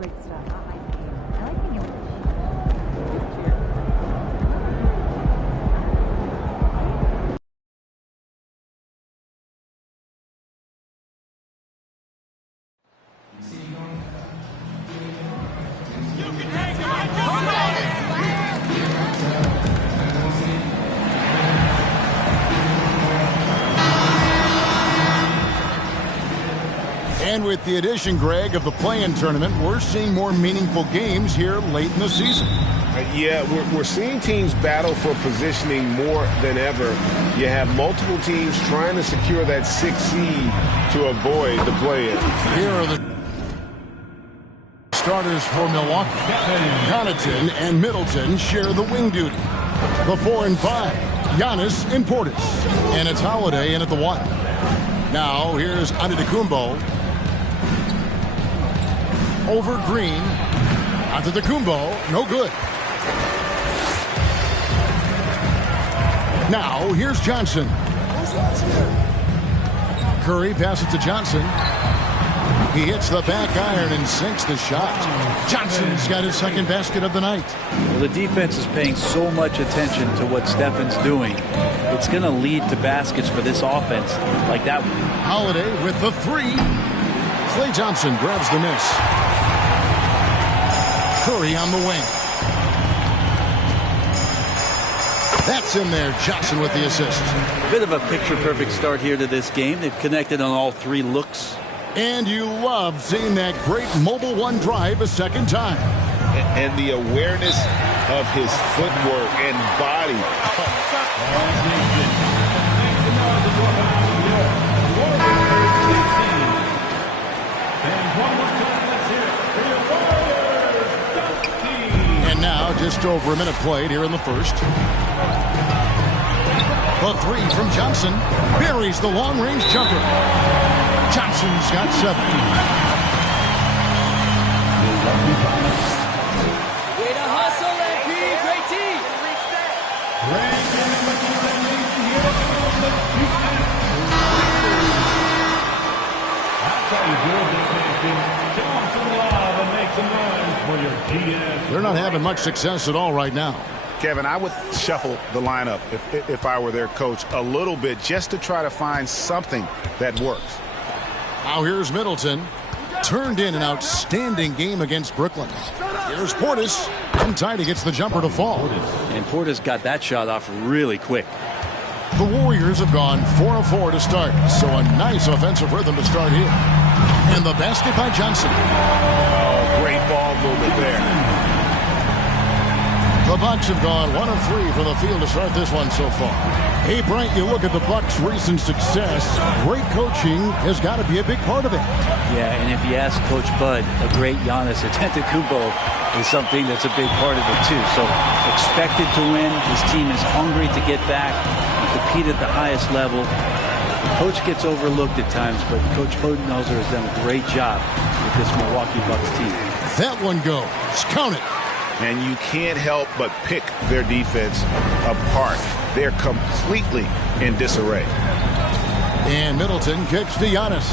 great stuff. I like being able to And with the addition, Greg, of the play-in tournament, we're seeing more meaningful games here late in the season. Yeah, we're seeing teams battle for positioning more than ever. You have multiple teams trying to secure that 6th seed to avoid the play-in. Here are the starters for Milwaukee. Connaughton and Middleton share the wing duty. The 4 and 5, Giannis and Portis. And it's Holiday in at the 1. Now here's Antetokounmpo. Over Green. Antetokounmpo, no good. Now here's Johnson. Curry passes to Johnson. He hits the back iron and sinks the shot. Johnson's got his second basket of the night. Well, the defense is paying so much attention to what Stefan's doing. It's going to lead to baskets for this offense like that one. Holiday with the 3. Klay Thompson grabs the miss. Curry on the wing. That's in there. Johnson with the assist. Bit of a picture-perfect start here to this game. They've connected on all 3 looks. And you love seeing that great mobile one drive a second time. And the awareness of his footwork and body. And now just over a minute played here in the first. The 3 from Johnson buries the long-range jumper. Johnson's got 7. Way to hustle, MP. Great team. They're not having much success at all right now. Kevin, I would shuffle the lineup if I were their coach a little bit just to try to find something that works. Now here's Middleton. Turned in an outstanding game against Brooklyn. Here's Portis. And Tidy gets the jumper to fall. And Portis got that shot off really quick. The Warriors have gone 4 of 4 to start. So a nice offensive rhythm to start here. And the basket by Johnson. Oh, great ball movement there. The Bucks have gone 1 of 3 from the field to start this one so far. Hey, Bright, you look at the Bucks' recent success. Great coaching has got to be a big part of it. Yeah, and if you ask Coach Bud, a great Giannis Antetokounmpo is something that's a big part of it too. So expected to win. His team is hungry to get back and compete at the highest level. The coach gets overlooked at times, but Coach Budenholzer has done a great job with this Milwaukee Bucks team. That one goes. Count it. And you can't help but pick their defense apart. They're completely in disarray. And Middleton kicks to Giannis.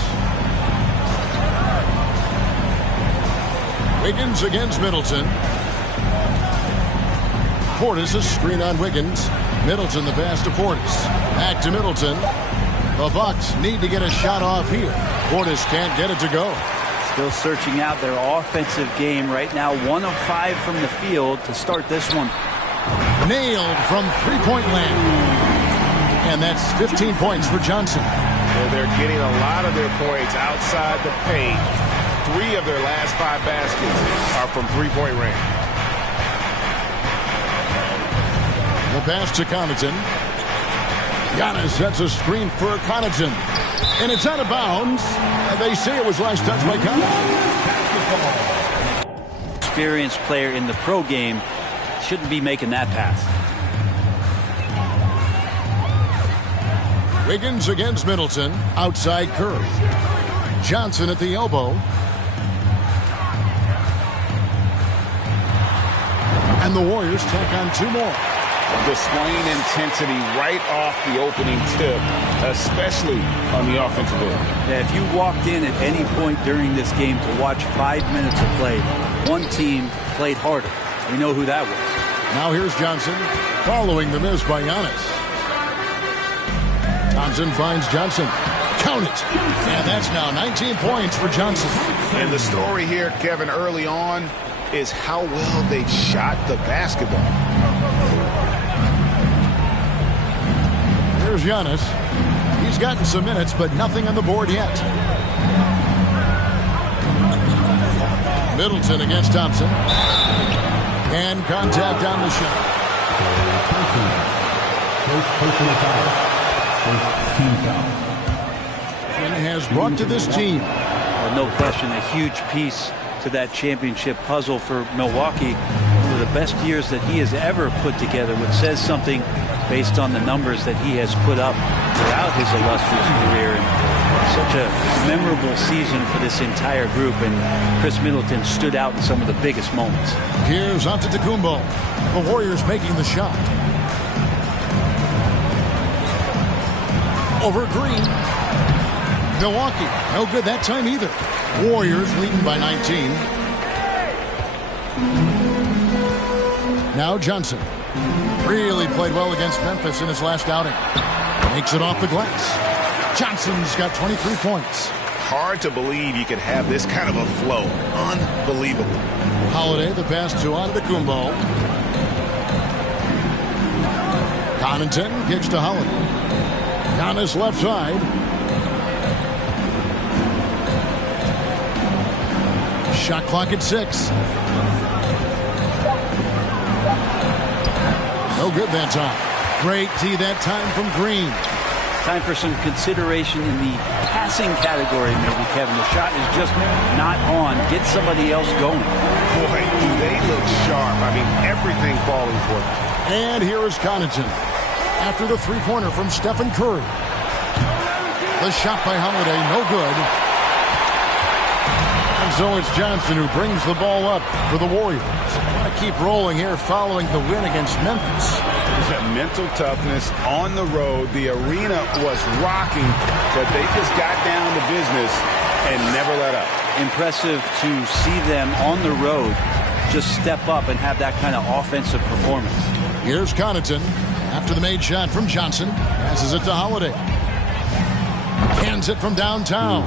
Wiggins against Middleton. Portis a screen on Wiggins. Middleton the pass to Portis. Back to Middleton. The Bucks need to get a shot off here. Portis can't get it to go. Still searching out their offensive game right now. 1 of 5 from the field to start this one. Nailed from three-point land. And that's 15 points for Johnson. Well, they're getting a lot of their points outside the paint. 3 of their last 5 baskets are from three-point range. The pass to Connaughton. Giannis sets a screen for Connaughton. And it's out of bounds. They say it was last touched by Connaughton. Experienced player in the pro game shouldn't be making that pass. Wiggins against Middleton. Outside Curry. Johnson at the elbow. And the Warriors tack on 2 more. displaying intensity right off the opening tip, especially on the offensive end. Yeah, if you walked in at any point during this game to watch 5 minutes of play, one team played harder. We know who that was. Now here's Johnson following the miss by Giannis. Johnson finds Johnson. Count it. And that's now 19 points for Johnson. And the story here, Kevin, early on is how well they've shot the basketball. Here's Giannis. He's gotten some minutes, but nothing on the board yet. Middleton against Thompson. And contact on the shot. And has brought to this team. Well, no question, a huge piece to that championship puzzle for Milwaukee. One of the best years that he has ever put together, which says something based on the numbers that he has put up throughout his illustrious career. And such a memorable season for this entire group, and Chris Middleton stood out in some of the biggest moments. Here's Antetokounmpo. The Warriors making the shot. Over Green. Milwaukee, no good that time either. Warriors leading by 19. Now Johnson. Really played well against Memphis in his last outing. Makes it off the glass. Johnson's got 23 points. Hard to believe you could have this kind of a flow. Unbelievable. Holiday, the pass to Antetokounmpo. Connaughton kicks to Holiday. Giannis left side. Shot clock at 6. No good that time. Great tee that time from Green. Time for some consideration in the passing category, maybe, Kevin. The shot is just not on. Get somebody else going. Boy, do they look sharp. I mean, everything falling for them. And here is Connaughton. After the three-pointer from Stephen Curry. The shot by Holiday, no good. And so it's Johnson who brings the ball up for the Warriors. I keep rolling here following the win against Memphis. Mental toughness on the road. The arena was rocking, but they just got down to business and never let up. Impressive to see them on the road just step up and have that kind of offensive performance. Here's Connaughton after the made shot from Johnson. Passes it to Holiday. Hands it from downtown.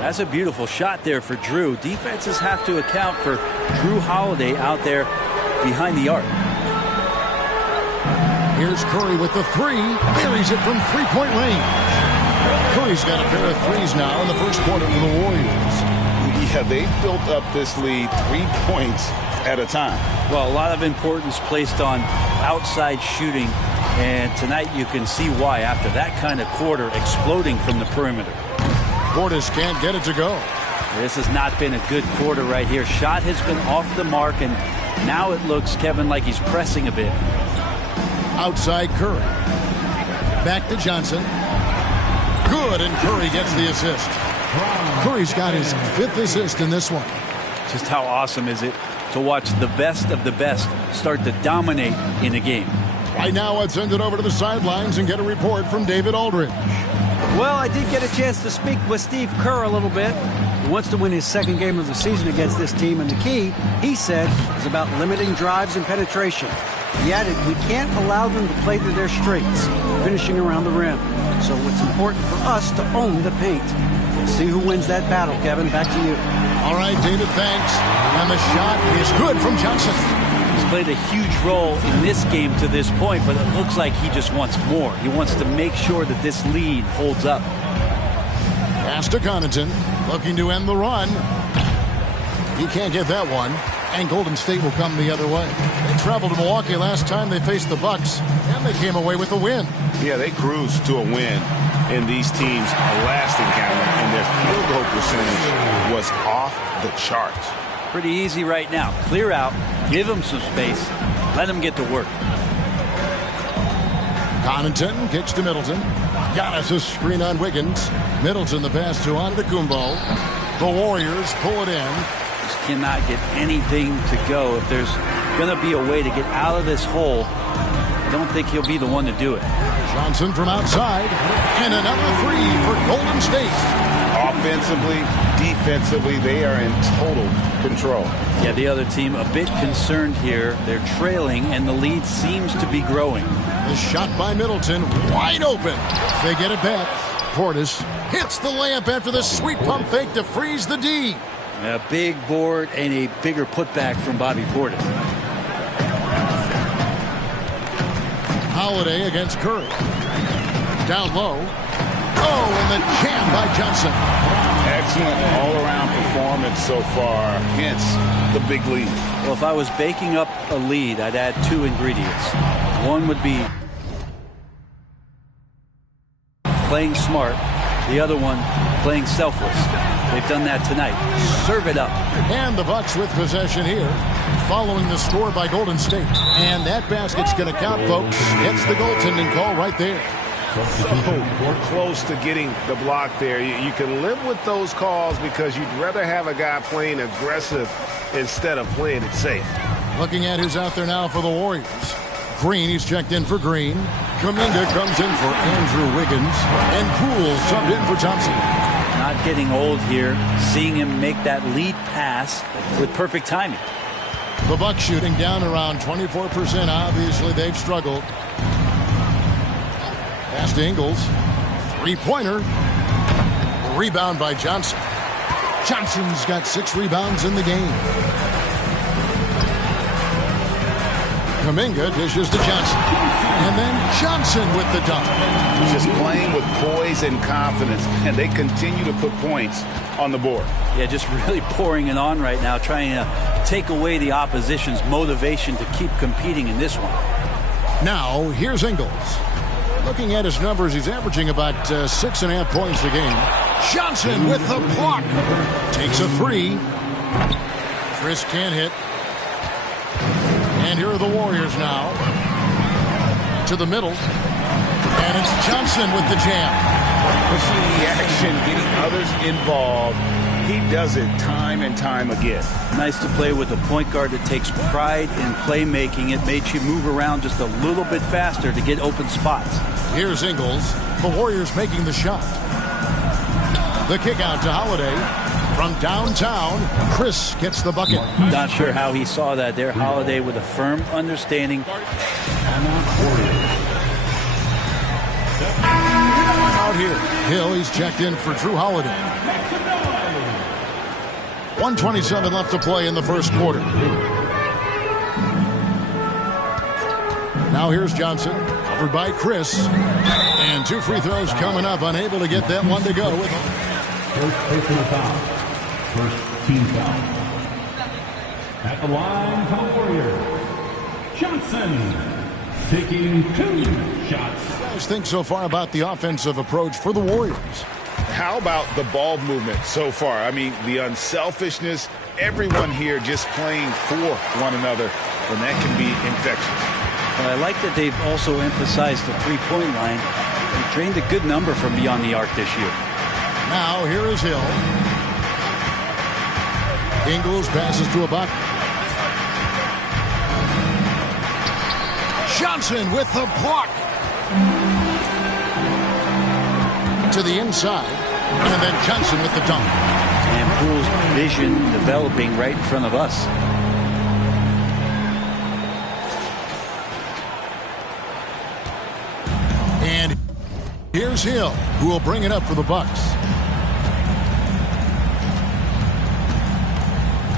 That's a beautiful shot there for Drew. Defenses have to account for Drew Holiday out there behind the arc. Here's Curry with the three. Buries it from three-point range. Curry's got a pair of threes now in the first quarter for the Warriors. Yeah, they built up this lead 3 points at a time. Well, a lot of importance placed on outside shooting, and tonight you can see why after that kind of quarter exploding from the perimeter. Portis can't get it to go. This has not been a good quarter right here. Shot has been off the mark, and now it looks, Kevin, like he's pressing a bit. Outside Curry. Back to Johnson. Good, and Curry gets the assist. Curry's got his 5th assist in this one. Just how awesome is it to watch the best of the best start to dominate in a game. Right now, let's send it over to the sidelines and get a report from David Aldridge. Well, I did get a chance to speak with Steve Kerr a little bit. He wants to win his second game of the season against this team, and the key, he said, is about limiting drives and penetration. He added, we can't allow them to play to their strengths, finishing around the rim. So it's important for us to own the paint. We'll see who wins that battle, Kevin. Back to you. All right, David, thanks. And the shot is good from Johnson. He's played a huge role in this game to this point, but it looks like he just wants more. He wants to make sure that this lead holds up. Pass to Connaughton, looking to end the run. He can't get that one, and Golden State will come the other way. They traveled to Milwaukee last time they faced the Bucks, and they came away with a win. Yeah, they cruised to a win in these teams' last encounter, and their field goal percentage was off the charts. Pretty easy right now. Clear out, give them some space, let them get to work. Connaughton kicks to Middleton. Giannis a screen on Wiggins. Middleton the pass to Antetokounmpo. The Warriors pull it in. Just cannot get anything to go. If there's going to be a way to get out of this hole I don't think he'll be the one to do it. Johnson from outside, and another three for Golden State. Offensively, defensively, they are in total control. Yeah, the other team a bit concerned here. They're trailing, and the lead seems to be growing. The shot by Middleton, wide open. They get it back. Portis hits the layup after the sweet pump fake to freeze the D. A big board and a bigger putback from Bobby Portis. Holiday against Curry. Down low. Oh, and the jam by Johnson. Excellent all-around performance so far, hence the big lead. Well, if I was baking up a lead, I'd add two ingredients. One would be playing smart. The other one, playing selfless. They've done that tonight. Serve it up. And the Bucks with possession here, following the score by Golden State. And that basket's going to count, folks. Gets the goaltending call right there. So we're close to getting the block there. You can live with those calls because you'd rather have a guy playing aggressive instead of playing it safe. Looking at who's out there now for the Warriors. Green, he's checked in for Green. Kuminga comes in for Andrew Wiggins. And Poole subbed in for Thompson. Not getting old here. Seeing him make that lead pass with perfect timing. The Bucks shooting down around 24%. Obviously, they've struggled. Pass to Ingles. Three-pointer. Rebound by Johnson. Johnson's got 6 rebounds in the game. Kuminga dishes to Johnson. And then Johnson with the dunk. Just playing with poise and confidence, and they continue to put points on the board. Yeah, just really pouring it on right now, trying to take away the opposition's motivation to keep competing in this one. Now, here's Ingles. Looking at his numbers, he's averaging about 6.5 points a game. Johnson with the block. Takes a three. Chris can't hit. And here are the Warriors now. To the middle. And it's Johnson with the jam. Pushing the action, getting others involved. He does it time and time again. Nice to play with a point guard that takes pride in playmaking. It makes you move around just a little bit faster to get open spots. Here's Ingles. The Warriors making the shot. The kick out to Holiday. From downtown, Chris gets the bucket. Not sure how he saw that there. Holiday with a firm understanding. Out here, Hill, he's checked in for Drew Holiday. 1:27 left to play in the first quarter. Now here's Johnson, covered by Chris. And 2 free throws coming up, unable to get that one to go. First personal foul. First team foul. At the line for the Warriors, Johnson taking 2 shots. What do you guys think so far about the offensive approach for the Warriors? How about the ball movement so far? I mean, the unselfishness, everyone here just playing for one another, and that can be infectious. Well, I like that they've also emphasized the three-point line. They trained a good number from beyond the arc this year. Now here is Hill. Ingles passes to Ibaka. Johnson with the block. To the inside. And then Johnson with the dunk. And Poole's vision developing right in front of us. And here's Hill, who will bring it up for the Bucks.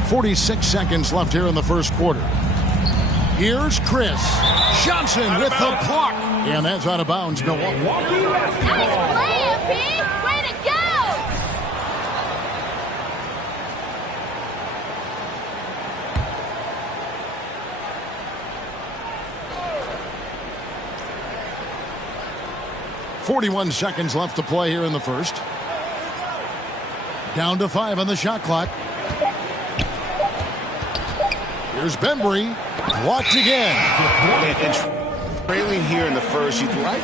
46 seconds left here in the first quarter. Here's Chris. Johnson with the block. And that's out of bounds, Milwaukee. Nice play, Pete. Way to go! .41 seconds left to play here in the first. Down to 5 on the shot clock. Here's Bembry. Blocked again. And trailing here in the first, you'd like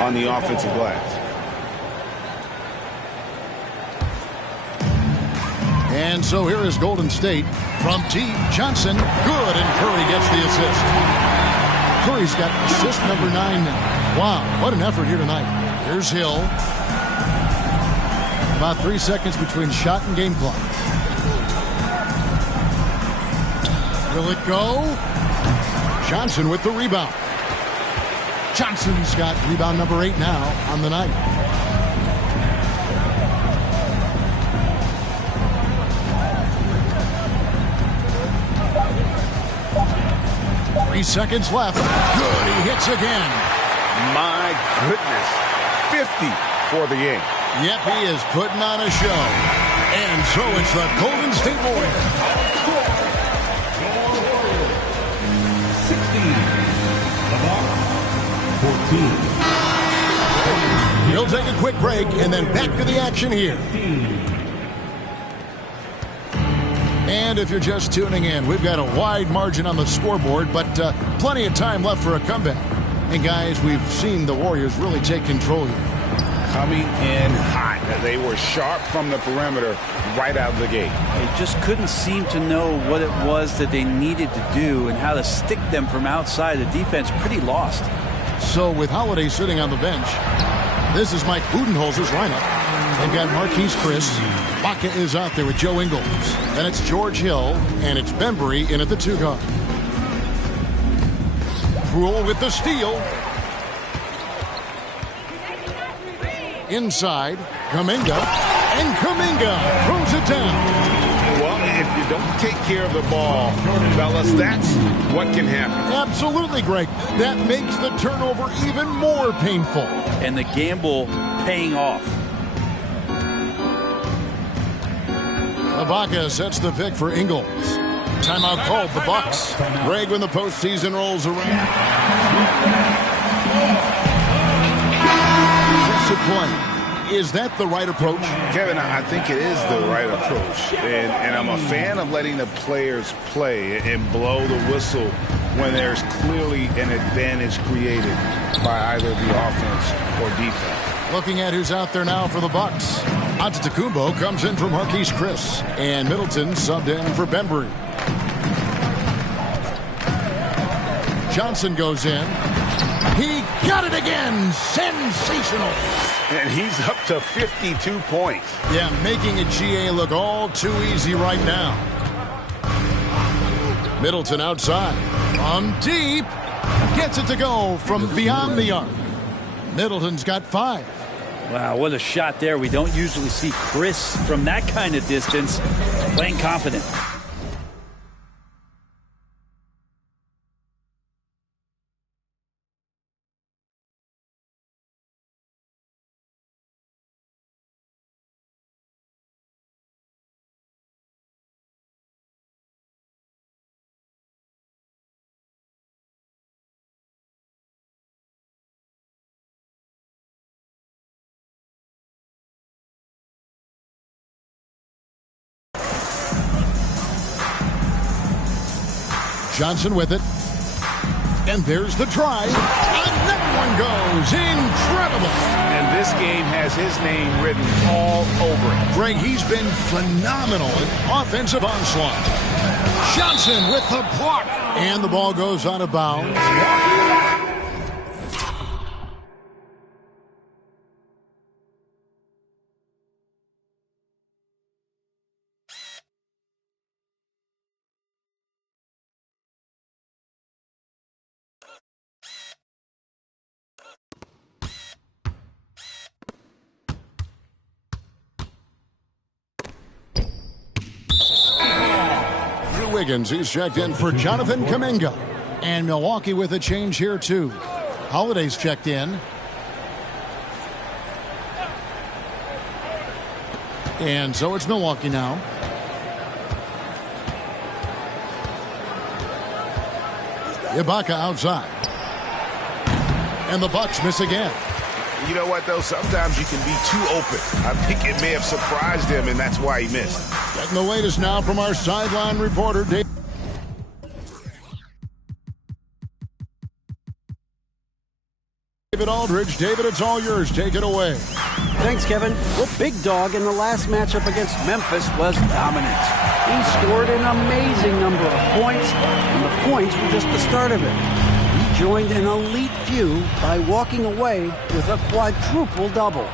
on the offensive glass. And so here is Golden State from deep. Johnson, good, and Curry gets the assist. Curry's got assist number 9 now. Wow, what an effort here tonight. Here's Hill. About 3 seconds between shot and game clock. Will it go? Johnson with the rebound. Johnson's got rebound number 8 now on the night. Three seconds left. Good, he hits again. My goodness. 50 for the game. Yep, he is putting on a show. And so it's the Golden State Warriors. 16. The Bucks, 14. He'll take a quick break and then back to the action here. And if you're just tuning in, we've got a wide margin on the scoreboard, but plenty of time left for a comeback. And guys, we've seen the Warriors really take control here. Coming in hot. They were sharp from the perimeter right out of the gate. They just couldn't seem to know what it was that they needed to do and how to stick them from outside. The defense pretty lost. So with Holiday sitting on the bench, this is Mike Budenholzer's lineup. They've got Marquise Chris. Baca is out there with Joe Ingles. Then it's George Hill, and it's Bembry in at the 2 guard. Rule with the steal. Inside, Kuminga, and Kuminga throws it down. Well, if you don't take care of the ball, fellas, that's what can happen. Absolutely, Greg. That makes the turnover even more painful. And the gamble paying off. Ibaka sets the pick for Ingles. Timeout called the Bucks. Greg, when the postseason rolls around. Play. Is that the right approach? Kevin, I think it is the right approach. And I'm a fan of letting the players play and blow the whistle when there's clearly an advantage created by either the offense or defense. Looking at who's out there now for the Bucks. Antetokounmpo comes in for Marquise Chris. And Middleton subbed in for Bembry. Johnson goes in. He got it again. Sensational. And he's up to 52 points. Yeah, making a GA look all too easy right now. Middleton outside. From deep. Gets it to go from beyond the arc. Middleton's got 5. Wow, what a shot there. We don't usually see Chris from that kind of distance playing confident. Johnson with it. And there's the try. Another one goes. Incredible. And this game has his name written all over it. Greg, he's been phenomenal in offensive onslaught. Johnson with the block. And the ball goes out of bounds. Wiggins, he's checked in for Jonathan Kuminga. And Milwaukee with a change here, too. Holiday's checked in. And so it's Milwaukee now. Ibaka outside. And the Bucks miss again. You know what, though? Sometimes you can be too open. I think it may have surprised him, and that's why he missed. Getting the latest now from our sideline reporter, Dave. David Aldridge. David, it's all yours. Take it away. Thanks, Kevin. Well, Big Dog in the last matchup against Memphis was dominant. He scored an amazing number of points, and the points were just the start of it. He joined an elite few by walking away with a quadruple double.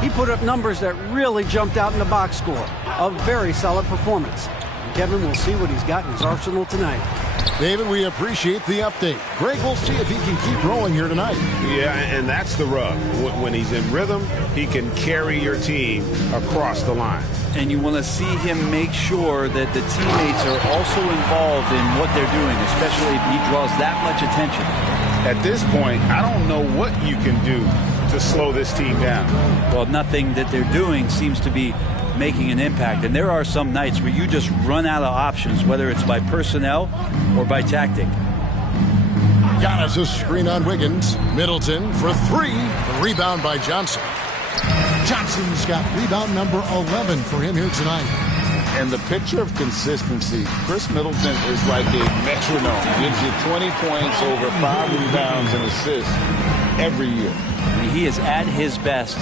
He put up numbers that really jumped out in the box score. A very solid performance. And Kevin will see what he's got in his arsenal tonight. David, we appreciate the update. Greg, we'll see if he can keep rolling here tonight. Yeah, and that's the rub. When he's in rhythm, he can carry your team across the line. And you want to see him make sure that the teammates are also involved in what they're doing, especially if he draws that much attention. At this point, I don't know what you can do to slow this team down. Well, nothing that they're doing seems to be making an impact. And there are some nights where you just run out of options, whether it's by personnel or by tactic. Giannis' screen on Wiggins. Middleton for three. The rebound by Johnson. Johnson's got rebound number 11 for him here tonight. And the picture of consistency, Chris Middleton is like a metronome. Gives you 20 points, over 5 rebounds and assists every year. He is at his best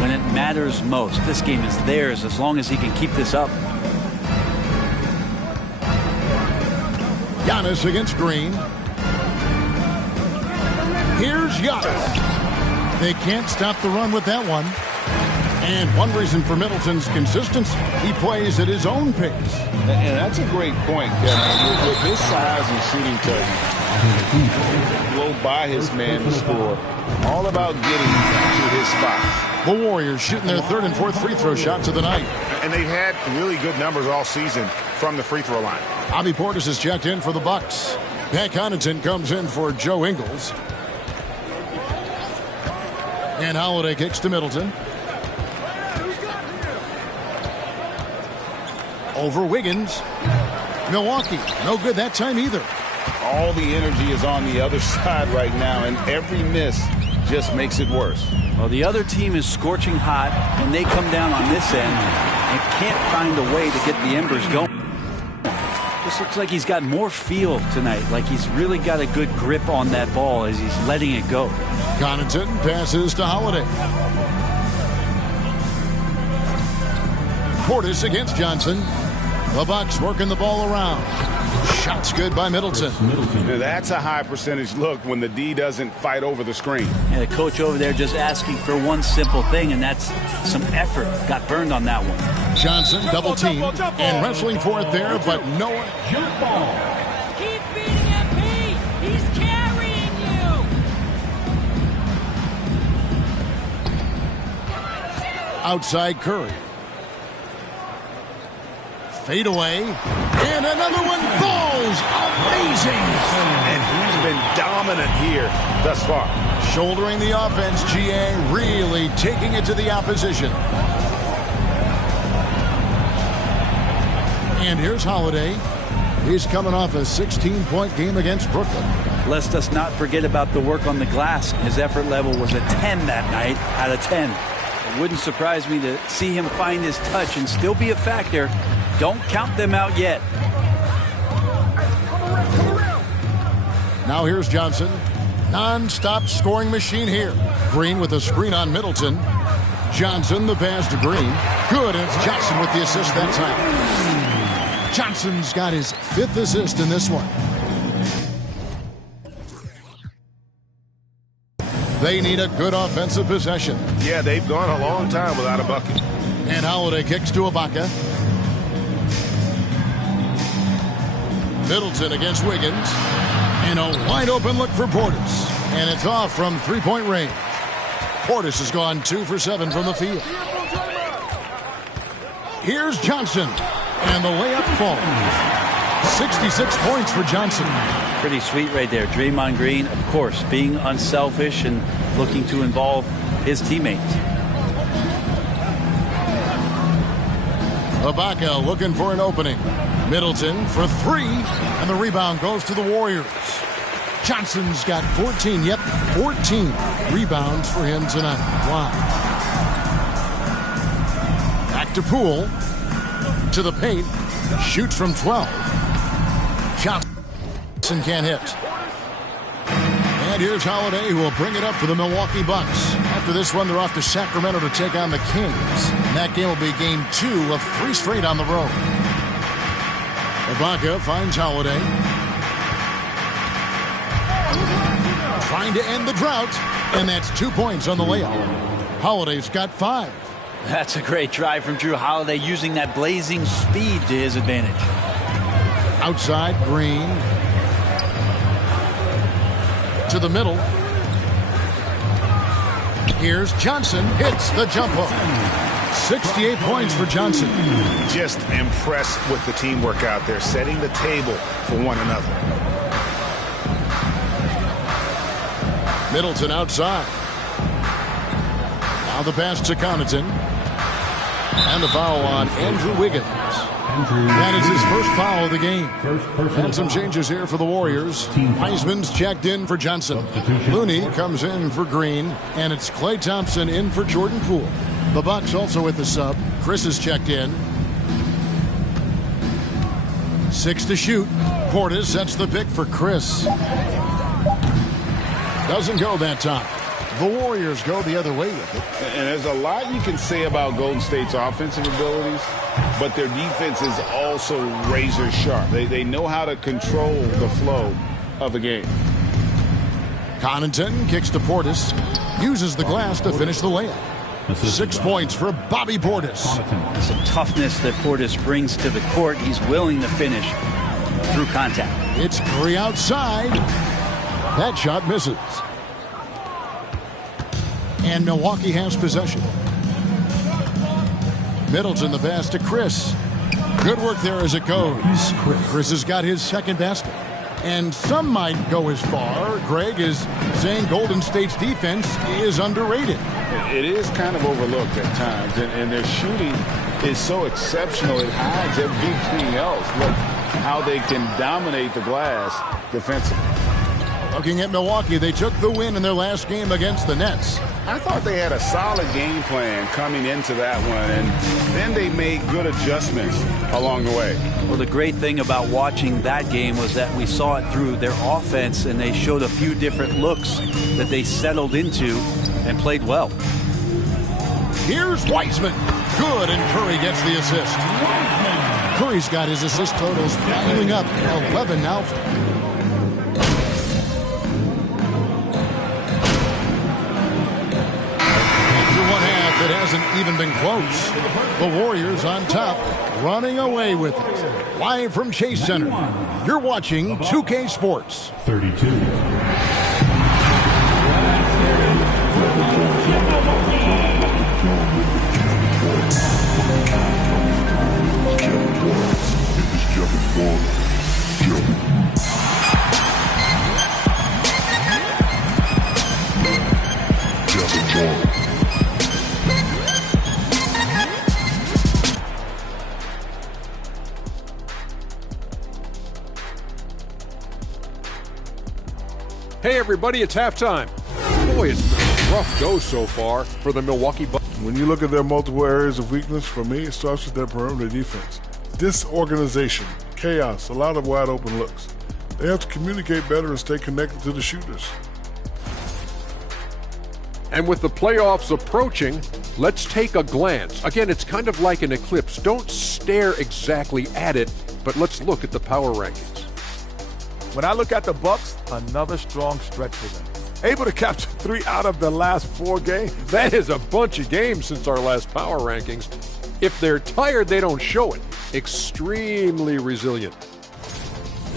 when it matters most. This game is theirs as long as he can keep this up. Giannis against Green. Here's Giannis. They can't stop the run with that one. And one reason for Middleton's consistency, he plays at his own pace. And that's a great point, Kevin. With his size and shooting touch, he will blow by his man to score. All about getting to his spots. The Warriors shooting their third and fourth free throw shots of the night. And they've had really good numbers all season from the free throw line. Bobby Portis is checked in for the Bucks. Pat Connaughton comes in for Joe Ingles. And Holiday kicks to Middleton. Over Wiggins. Milwaukee, no good that time either. All the energy is on the other side right now, and every miss just makes it worse. Well, the other team is scorching hot, and they come down on this end and can't find a way to get the embers going. This looks like he's got more feel tonight, like he's really got a good grip on that ball as he's letting it go. Connaughton passes to Holiday. Portis against Johnson. The Bucks working the ball around. Shots good by Middleton. Now that's a high percentage look when the D doesn't fight over the screen. And the coach over there just asking for one simple thing, and that's some effort. Got burned on that one. Johnson double team and wrestling for it there, but no one. Keep feeding him, Pete. He's carrying you. Outside Curry. Fade away. And another one falls. Amazing. And he's been dominant here thus far. Shouldering the offense, GA really taking it to the opposition. And here's Holiday. He's coming off a 16-point game against Brooklyn. Let's us not forget about the work on the glass. His effort level was a 10 that night out of 10. It wouldn't surprise me to see him find his touch and still be a factor. Don't count them out yet. Now here's Johnson. Non-stop scoring machine here. Green with a screen on Middleton. Johnson, the pass to Green. Good, and it's Johnson with the assist that time. Johnson's got his 5th assist in this one. They need a good offensive possession. Yeah, they've gone a long time without a bucket. And Holiday kicks to Ibaka. Middleton against Wiggins. And a wide open look for Portis. And it's off from three-point range. Portis has gone 2 for 7 from the field. Here's Johnson. And the layup falls. 66 points for Johnson. Pretty sweet right there. Draymond Green, of course, being unselfish and looking to involve his teammates. Ibaka looking for an opening. Middleton for 3, and the rebound goes to the Warriors. Johnson's got 14, 14 rebounds for him tonight. Wow. Back to Poole. To the paint. Shoots from 12. Johnson can't hit. And here's Holiday, who will bring it up for the Milwaukee Bucks. After this one, they're off to Sacramento to take on the Kings. And that game will be game 2 of 3 straight on the road. Ibaka finds Holiday. Trying to end the drought. And that's 2 points on the layup. Holiday's got 5. That's a great drive from Drew Holiday, using that blazing speed to his advantage. Outside, Green. To the middle. Here's Johnson. Hits the jump hook. 68 points for Johnson. Just impressed with the teamwork out there, setting the table for one another. Middleton outside. Now the pass to Connaughton. And the foul on Andrew Wiggins. That is his first foul of the game. And some changes here for the Warriors. Heisman's checked in for Johnson. Looney comes in for Green. And it's Klay Thompson in for Jordan Poole. The Bucks also with the sub. Chris is checked in. 6 to shoot. Portis sets the pick for Chris. Doesn't go that time. The Warriors go the other way with it. And there's a lot you can say about Golden State's offensive abilities, but their defense is also razor sharp. They know how to control the flow of the game. Connaughton kicks to Portis. Uses the glass to finish the layup. 6 points for Bobby Portis. It's a toughness that Portis brings to the court. He's willing to finish through contact. It's Curry outside. That shot misses. And Milwaukee has possession. Middleton the pass to Chris. Good work there as it goes. Chris has got his second basket. And some might go as far, Greg, is saying Golden State's defense is underrated. It is kind of overlooked at times, and their shooting is so exceptional it hides everything else. Look how they can dominate the glass defensively. Looking at Milwaukee, they took the win in their last game against the Nets. I thought they had a solid game plan coming into that one, and then they made good adjustments along the way. Well, the great thing about watching that game was that we saw it through their offense, and they showed a few different looks that they settled into and played well. Here's Wiseman. Good, and Curry gets the assist. Curry's got his assist totals piling up. 11 now. It hasn't even been close. The Warriors on top, running away with it. Live from Chase Center, you're watching 2K Sports. 32. Hey everybody, it's halftime. Boy, it's been a rough go so far for the Milwaukee Bucks. When you look at their multiple areas of weakness, for me, it starts with their perimeter defense. Disorganization, chaos, a lot of wide open looks. They have to communicate better and stay connected to the shooters. And with the playoffs approaching, let's take a glance. Again, it's kind of like an eclipse. Don't stare exactly at it, but let's look at the power rankings. When I look at the Bucks, another strong stretch for them. Able to capture 3 out of the last 4 games. That is a bunch of games since our last power rankings. If they're tired, they don't show it. Extremely resilient.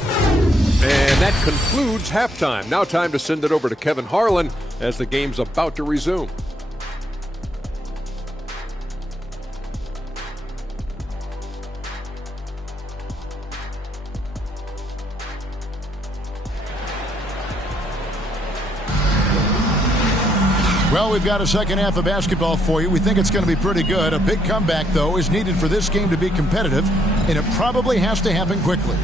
And that concludes halftime. Now time to send it over to Kevin Harlan as the game's about to resume. Well, we've got a second half of basketball for you. We think it's going to be pretty good. A big comeback, though, is needed for this game to be competitive, and it probably has to happen quickly.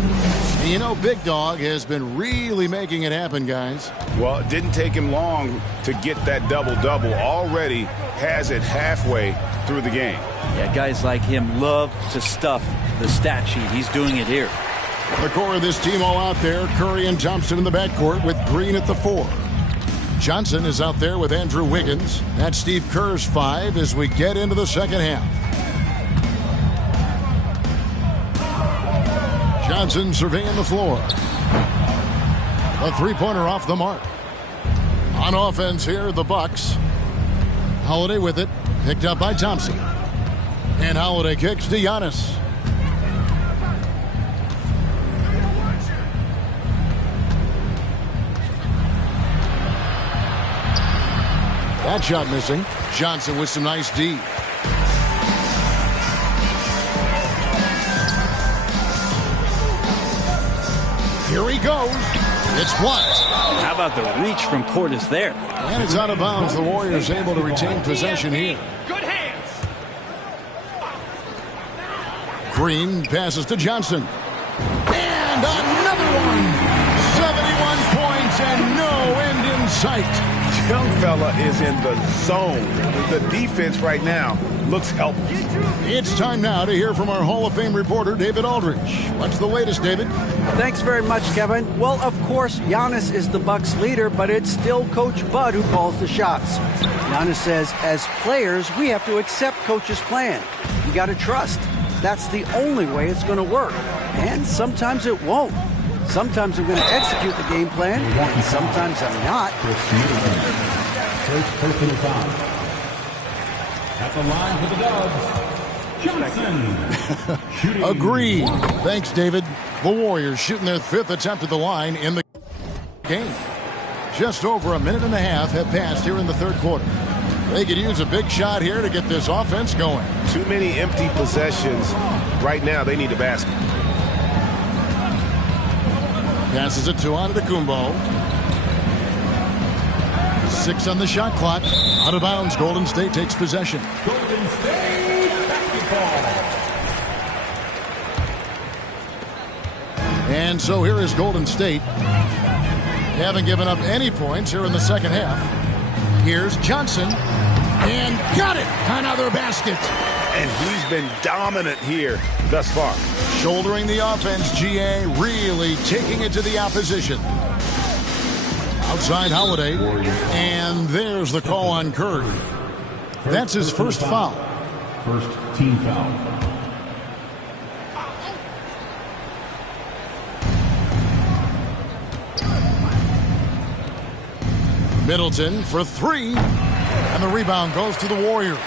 And you know, Big Dog has been really making it happen, guys. Well, it didn't take him long to get that double-double. Already has it halfway through the game. Yeah, guys like him love to stuff the stat sheet. He's doing it here. The core of this team all out there, Curry and Thompson in the backcourt with Green at the 4. Johnson is out there with Andrew Wiggins. That's Steve Kerr's 5 as we get into the second half. Johnson surveying the floor. A three-pointer off the mark. On offense here, the Bucks. Holiday with it. Picked up by Thompson. And Holiday kicks to Giannis. That shot missing. Johnson with some nice D. Here he goes. It's blocked. How about the reach from Portis there? And it's out of bounds. The Warriors able to retain possession here. Good hands. Green passes to Johnson. And another one. 71 points and no end in sight. Young fella is in the zone. The defense right now looks helpless. It's time now to hear from our Hall of Fame reporter, David Aldridge. What's the latest, David? Thanks very much, Kevin. Well, of course, Giannis is the Bucks leader, but it's still Coach Bud who calls the shots. Giannis says, as players, we have to accept Coach's plan. You got to trust. That's the only way it's going to work. And sometimes it won't. Sometimes I'm going to execute the game plan, and sometimes I'm not. First personal foul. At the line for the Dubs, Johnson. Agreed. Thanks, David. The Warriors shooting their 5th attempt at the line in the game. Just over a minute and a half have passed here in the third quarter. They could use a big shot here to get this offense going. Too many empty possessions. Right now, they need a basket. Passes it to Antetokounmpo. 6 on the shot clock. Out of bounds. Golden State takes possession. Golden State basketball. And so here is Golden State. They haven't given up any points here in the second half. Here's Johnson. And got it. Another basket. And he's been dominant here thus far. Shouldering the offense, GA really taking it to the opposition. Outside Holiday. And there's the call on Curry. That's his first foul. First team foul. Middleton for 3. And the rebound goes to the Warriors.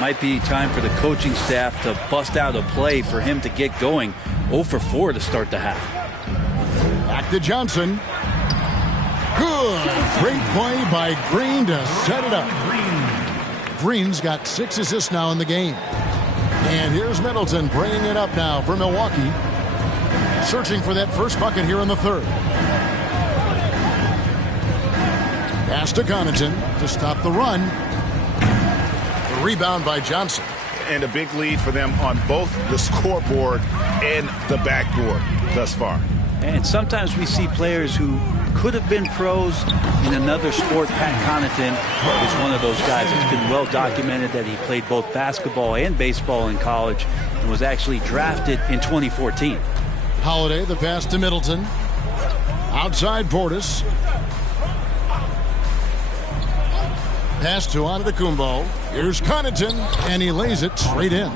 Might be time for the coaching staff to bust out a play for him to get going. 0 for 4 to start the half. Back to Johnson. Good. Great play by Green to set it up. Green's got 6 assists now in the game. And here's Middleton bringing it up now for Milwaukee. Searching for that first bucket here in the third. Pass to Connaughton to stop the run. The rebound by Johnson. And a big lead for them on both the scoreboard and the backboard thus far. And sometimes we see players who could have been pros in another sport. Pat Connaughton is one of those guys. It's been well documented that he played both basketball and baseball in college and was actually drafted in 2014. Holiday, the pass to Middleton. Outside Portis. Pass to Antetokounmpo. Here's Connaughton, and he lays it straight in.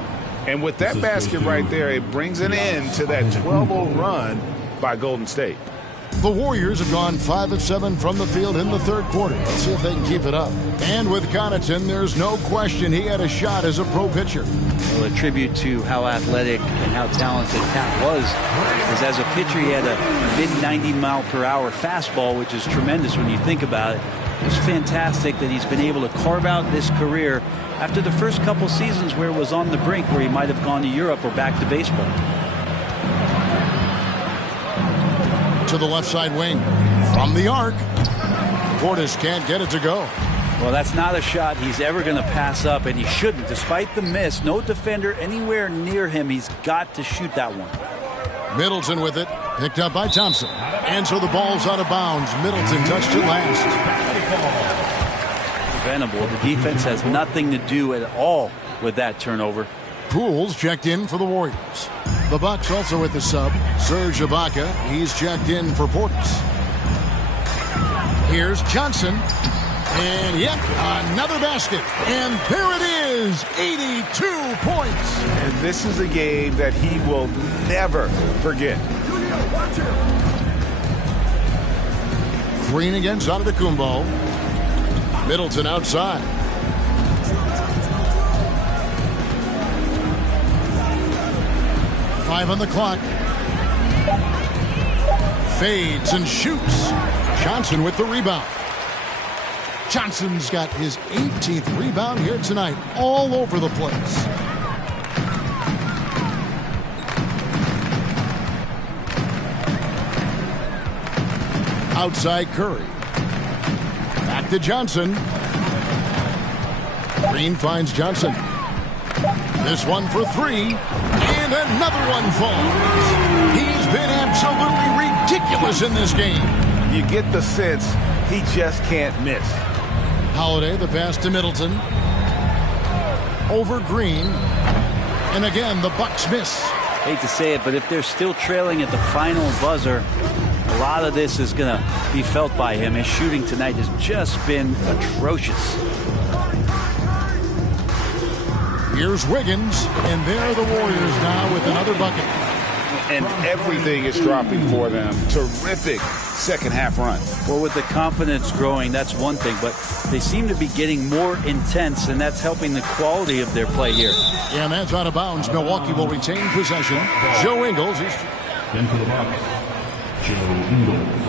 And with that basket right there, it brings an end to that 12-0 run by Golden State. The Warriors have gone 5 of 7 from the field in the third quarter. Let's see if they can keep it up. And with Connaughton, there's no question he had a shot as a pro pitcher. Well, a tribute to how athletic and how talented Pat was. Because as a pitcher, he had a mid-90-mile-per-hour fastball, which is tremendous when you think about it. It's fantastic that he's been able to carve out this career after the first couple seasons where it was on the brink, where he might have gone to Europe or back to baseball. To the left side wing. From the arc. Portis can't get it to go. Well, that's not a shot he's ever going to pass up, and he shouldn't. Despite the miss, no defender anywhere near him. He's got to shoot that one. Middleton with it. Picked up by Thompson. And so the ball's out of bounds. Middleton touched it last. Preventable. The defense has nothing to do at all with that turnover. Pools checked in for the Warriors. The Bucks also with the sub. Serge Ibaka. He's checked in for Portis. Here's Johnson. And yep, another basket. And there it is, 82 points. And this is a game that he will never forget. Green against Antetokounmpo. Middleton outside. Five on the clock. Fades and shoots. Johnson with the rebound. Johnson's got his 18th rebound here tonight, all over the place. Outside Curry. Back to Johnson. Green finds Johnson. This one for three. And another one falls. He's been absolutely ridiculous in this game. You get the sense he just can't miss. Holiday, the pass to Middleton. Over Green. And again, the Bucks miss. Hate to say it, but if they're still trailing at the final buzzer, a lot of this is going to be felt by him. His shooting tonight has just been atrocious. Here's Wiggins, and there are the Warriors now with another bucket. And everything is dropping for them. Terrific second half run. Well, with the confidence growing, that's one thing, but they seem to be getting more intense, and that's helping the quality of their play here. And that's out of bounds. Milwaukee will retain possession. Joe Ingles is into the box. Joe Ingles.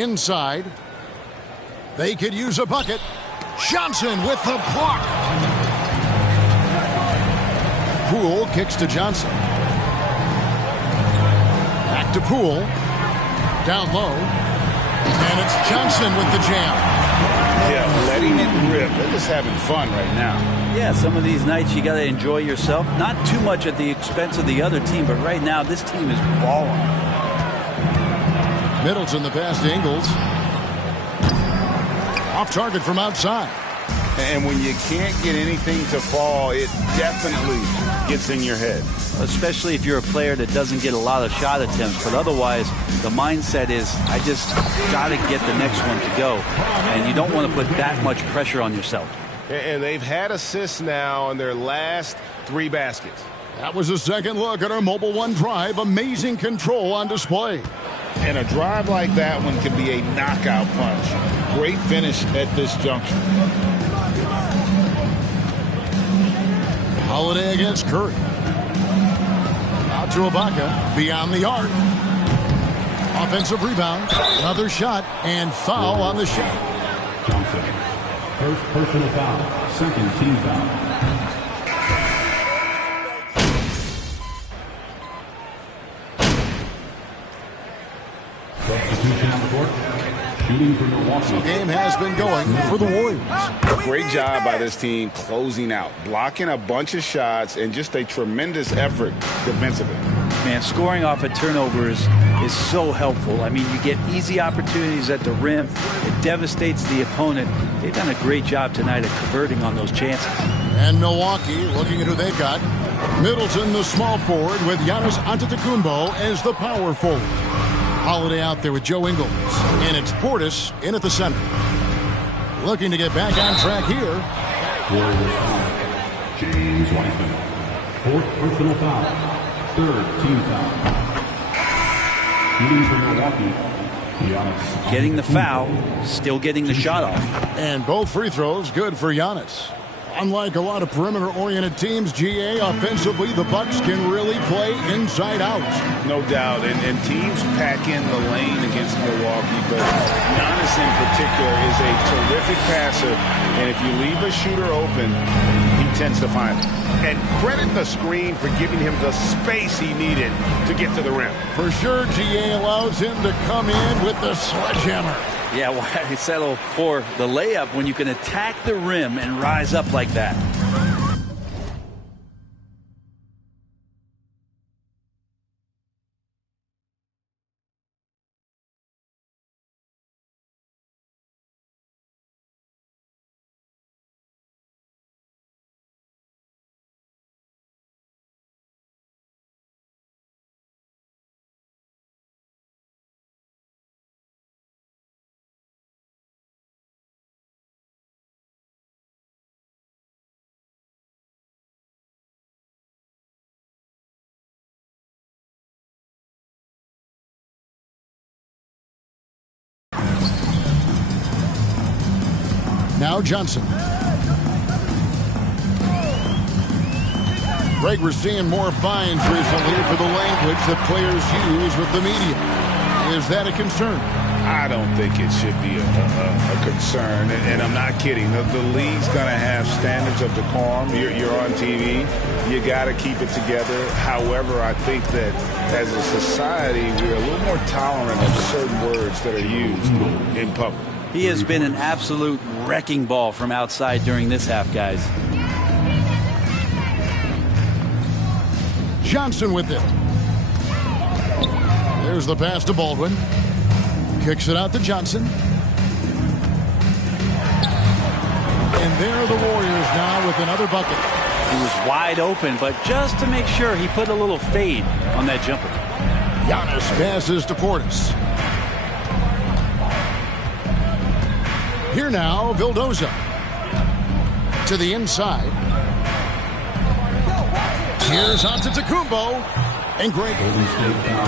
inside. They could use a bucket. Johnson with the block. Poole kicks to Johnson. Back to Poole. Down low. And it's Johnson with the jam. Yeah, letting it rip. They're just having fun right now. Yeah, some of these nights you got to enjoy yourself. Not too much at the expense of the other team, but right now this team is balling. Middleton, the pass to Ingles. Off target from outside. And when you can't get anything to fall, it definitely gets in your head. Especially if you're a player that doesn't get a lot of shot attempts. But otherwise, the mindset is, I just got to get the next one to go. And you don't want to put that much pressure on yourself. And they've had assists now on their last 3 baskets. That was a second look at our Mobile One drive. Amazing control on display. And a drive like that one can be a knockout punch. Great finish at this juncture. Holiday against Curry. Out to Ibaka. Beyond the arc. Offensive rebound. Another shot. And foul on the shot. Johnson. First personal foul. Second team foul. Substitution on the court. Shooting for Milwaukee. The game has been going for the Warriors. Great job by this team closing out, blocking a bunch of shots, and just a tremendous effort defensively. Man, scoring off of turnovers is so helpful. I mean, you get easy opportunities at the rim. It devastates the opponent. They've done a great job tonight of converting on those chances. And Milwaukee, looking at who they've got. Middleton, the small forward, with Giannis Antetokounmpo as the power forward. Holiday out there with Joe Ingles. And it's Portis in at the center. Looking to get back on track here. Warriors foul. James Wiseman. Fourth personal foul. Third team foul. Shooting for Milwaukee. Giannis. Getting the foul, still getting the shot off. And both free throws good for Giannis. Unlike a lot of perimeter-oriented teams, GA, offensively, the Bucks can really play inside out. No doubt, and teams pack in the lane against Milwaukee, but Giannis in particular is a terrific passer, and if you leave a shooter open, he tends to find it. And credit the screen for giving him the space he needed to get to the rim. For sure, GA allows him to come in with the sledgehammer. Yeah, why settle for the layup when you can attack the rim and rise up like that? Now Johnson. Greg, we're seeing more fines recently for the language that players use with the media. Is that a concern? I don't think it should be a concern, and I'm not kidding. The league's going to have standards of decorum. You're on TV. You got to keep it together. However, I think that as a society, we're a little more tolerant of certain words that are used in public. He has been an absolute wrecking ball from outside during this half, guys. Johnson with it. There's the pass to Baldwin. Kicks it out to Johnson. And there are the Warriors now with another bucket. He was wide open, but just to make sure, he put a little fade on that jumper. Giannis passes to Portis. Here now, Vildoza. To the inside. Here's Antetokounmpo. And Greg. Golden State foul.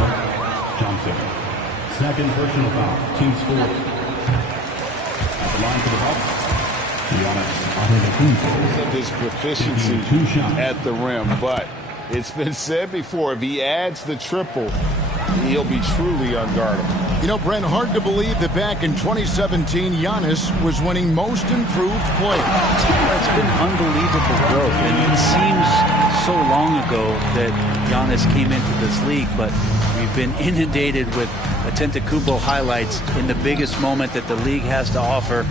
Johnson. Second personal foul. Team's fourth. At the line for the Bucks. Giannis Antetokounmpo. His proficiency at the rim, but it's been said before, if he adds the triple, he'll be truly unguardable. You know, Brent, hard to believe that back in 2017, Giannis was winning Most Improved Player. It's been unbelievable growth, and it seems so long ago that Giannis came into this league, but we've been inundated with Antetokounmpo highlights in the biggest moment that the league has to offer,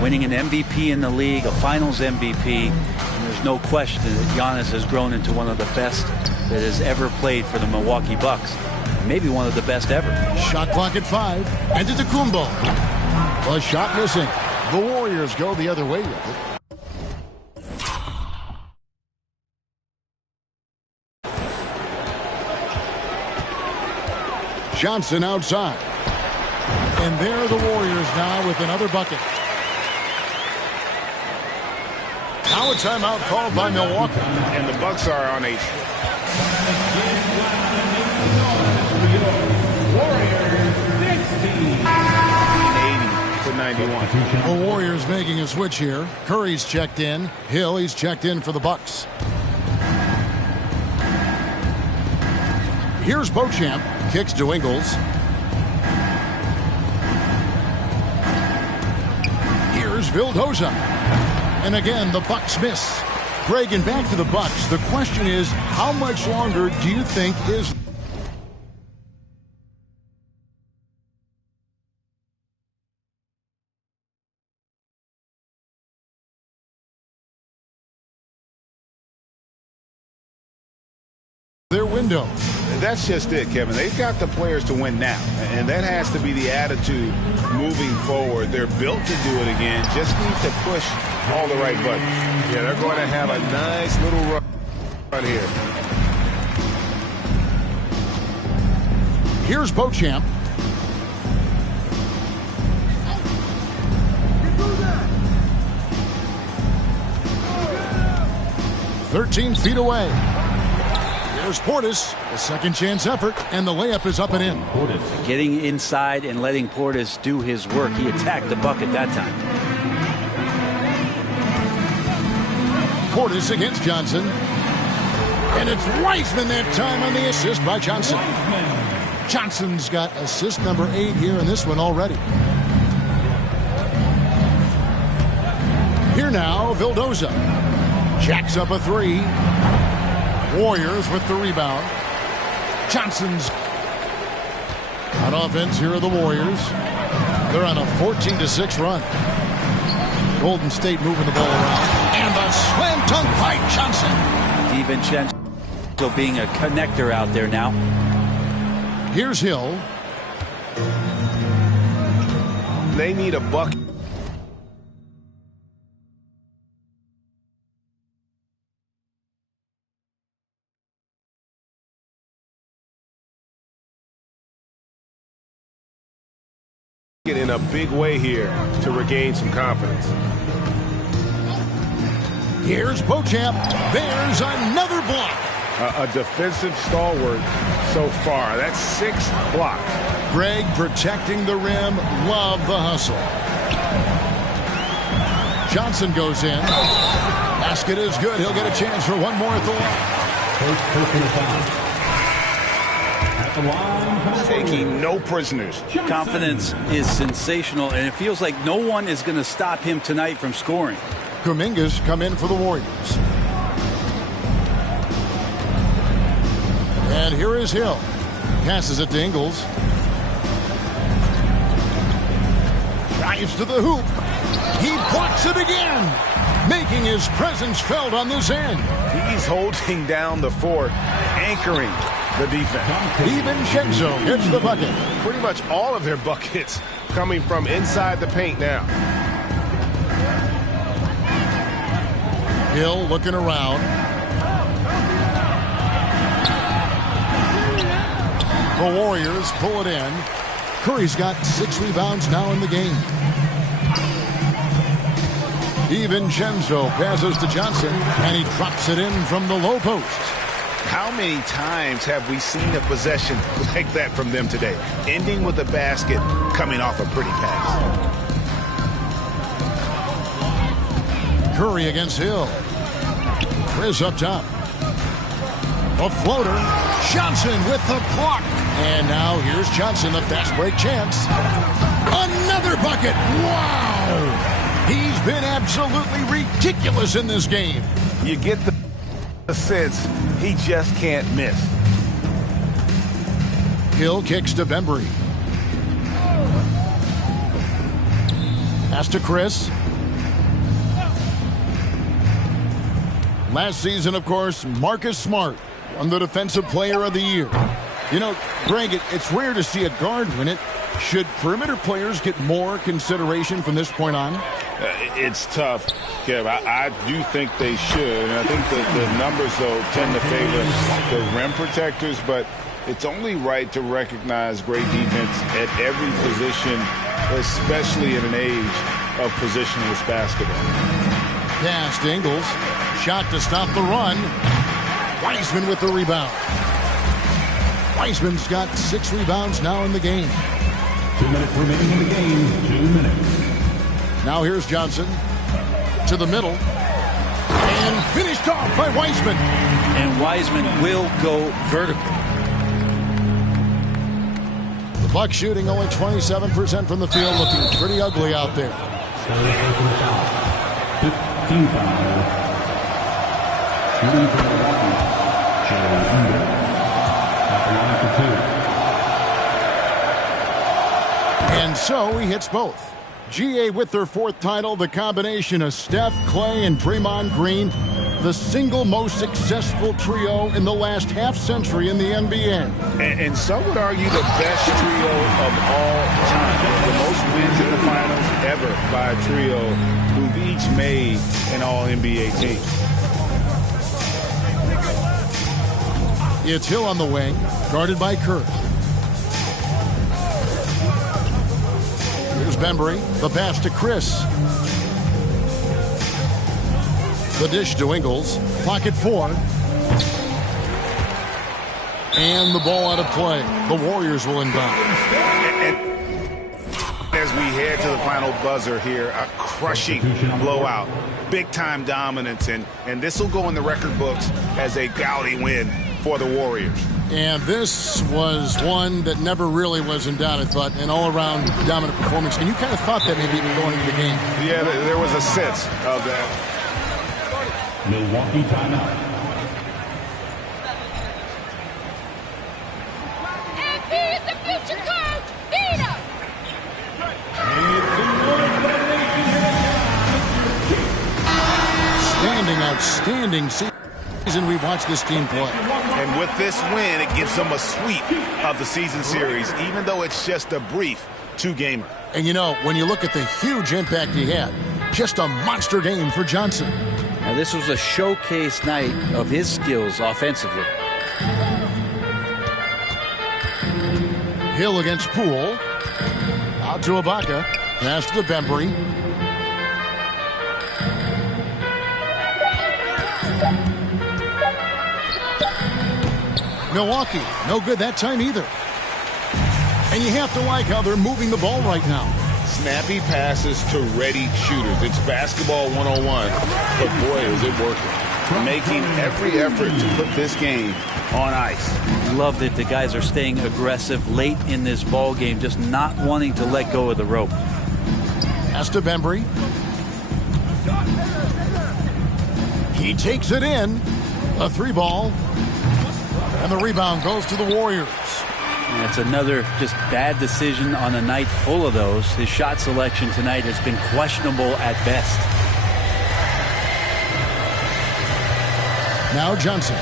winning an MVP in the league, a Finals MVP, and there's no question that Giannis has grown into one of the best that has ever played for the Milwaukee Bucks. Maybe one of the best ever. Shot clock at 5. Antetokounmpo. A shot missing. The Warriors go the other way with it. Johnson outside. And there are the Warriors now with another bucket. Now a timeout called by Milwaukee. And the Bucks are on a... The Warriors making a switch here. Curry's checked in. Hill, he's checked in for the Bucks. Here's Beauchamp. Kicks to Ingles. Here's Vildoza. And again, the Bucks miss. Greg, and back to the Bucks. The question is, how much longer do you think is... their window? That's just it, Kevin. They've got the players to win now, and that has to be the attitude moving forward. They're built to do it again. Just need to push all the right buttons. Yeah, they're going to have a nice little run here. Here's Beauchamp. "13 feet away. There's Portis, a second chance effort, and the layup is up and in. Getting inside and letting Portis do his work. He attacked the bucket that time. Portis against Johnson. And it's Wiseman that time on the assist by Johnson. Johnson's got assist number 8 here in this one already. Here now, Vildoza. Jacks up a 3. Warriors with the rebound. Johnson's on offense. Here are the Warriors. They're on a 14-6 run. Golden State moving the ball around. And the slam dunk by Johnson. DiVincenzo being a connector out there now. Here's Hill. They need a bucket. In a big way here to regain some confidence. Here's Beauchamp. There's another block. A defensive stalwart so far. That's 6 blocks. Greg protecting the rim. Love the hustle. Johnson goes in. Basket is good. He'll get a chance for one more at the line. Taking no prisoners. Confidence is sensational, and it feels like no one is going to stop him tonight from scoring. Kuminga's come in for the Warriors. And here is Hill. Passes it to Ingles. Drives to the hoop. He blocks it again, making his presence felt on this end. He's holding down the fort, anchoring the defense. DiVincenzo gets the bucket. Pretty much all of their buckets coming from inside the paint now. Hill looking around. The Warriors pull it in. Curry's got 6 rebounds now in the game. DiVincenzo passes to Johnson, and he drops it in from the low post. How many times have we seen a possession like that from them today? Ending with a basket, coming off a pretty pass. Curry against Hill. Chris up top. A floater. Johnson with the block. And now here's Johnson, a fast break chance. Another bucket. Wow. He's been absolutely ridiculous in this game. You get the sense he just can't miss. Hill kicks to Bembry. Pass to Chris. Last season, of course, Marcus Smart won the Defensive Player of the Year. You know, Greg, it's rare to see a guard win it. Should perimeter players get more consideration from this point on? It's tough, Kev. I do think they should. And I think the numbers, though, tend to favor the rim protectors. But it's only right to recognize great defense at every position, especially in an age of positionless basketball. Pass to Ingles. Shot to stop the run. Wiseman with the rebound. Wiseman's got 6 rebounds now in the game. 2 minutes remaining in the game. 2 minutes. Now here's Johnson to the middle. And finished off by Wiseman. And Wiseman will go vertical. The Bucks shooting only 27% from the field, looking pretty ugly out there. 15 foul. Shooting from the line. At the line for 2. And so he hits both. GA with their 4th title, the combination of Steph, Clay, and Draymond Green, the single most successful trio in the last half-century in the NBA. And some would argue the best trio of all time. The most wins in the finals ever by a trio who've each made an All-NBA team. It's Hill on the wing, guarded by Kerr. Here's Bembry, the pass to Chris. The dish to Ingles, clock at 4. And the ball out of play. The Warriors will inbound. And as we head to the final buzzer here, a crushing blowout. Big-time dominance, and this will go in the record books as a gaudy win for the Warriors. And this was one that never really was in doubt, I thought, an all-around dominant performance. And you kind of thought that maybe going into the game. Yeah, there was a sense of that. Milwaukee timeout. And he is the future coach, Vito. Outstanding season we've watched this team play. And with this win, it gives them a sweep of the season series, even though it's just a brief 2-gamer. And you know, when you look at the huge impact he had, just a monster game for Johnson. Now, this was a showcase night of his skills offensively. Hill against Poole. Out to Ibaka. Pass to Bembry. Milwaukee, no good that time either. And you have to like how they're moving the ball right now. Snappy passes to ready shooters. It's basketball 101, but boy, is it working. Making every effort to put this game on ice. Love that the guys are staying aggressive late in this ball game, just not wanting to let go of the rope. Pass to Bembry. He takes it in. A 3-ball. And the rebound goes to the Warriors. That's another just bad decision on a night full of those. His shot selection tonight has been questionable at best. Now Johnson.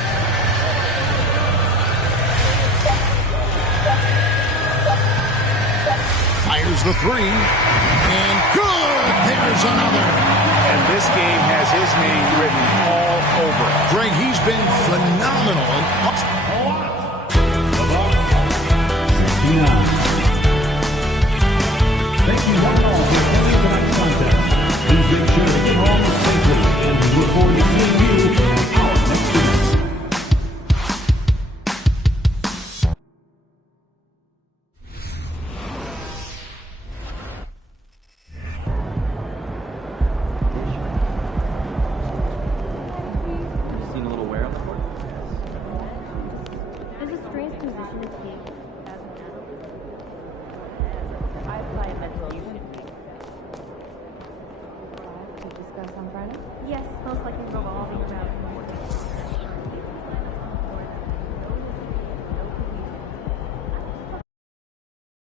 Fires the 3. And good! There's another. And this game has his name written all over it. Greg, he's been phenomenal. Thank you one and all for attending tonight's contest. Please make sure to get home safely, and we look forward to seeing you out next week. Seen a little wear on the court? There's a strange position to take as an athlete. I apply a mental unit. To discuss on Friday? Yes, most likely revolving around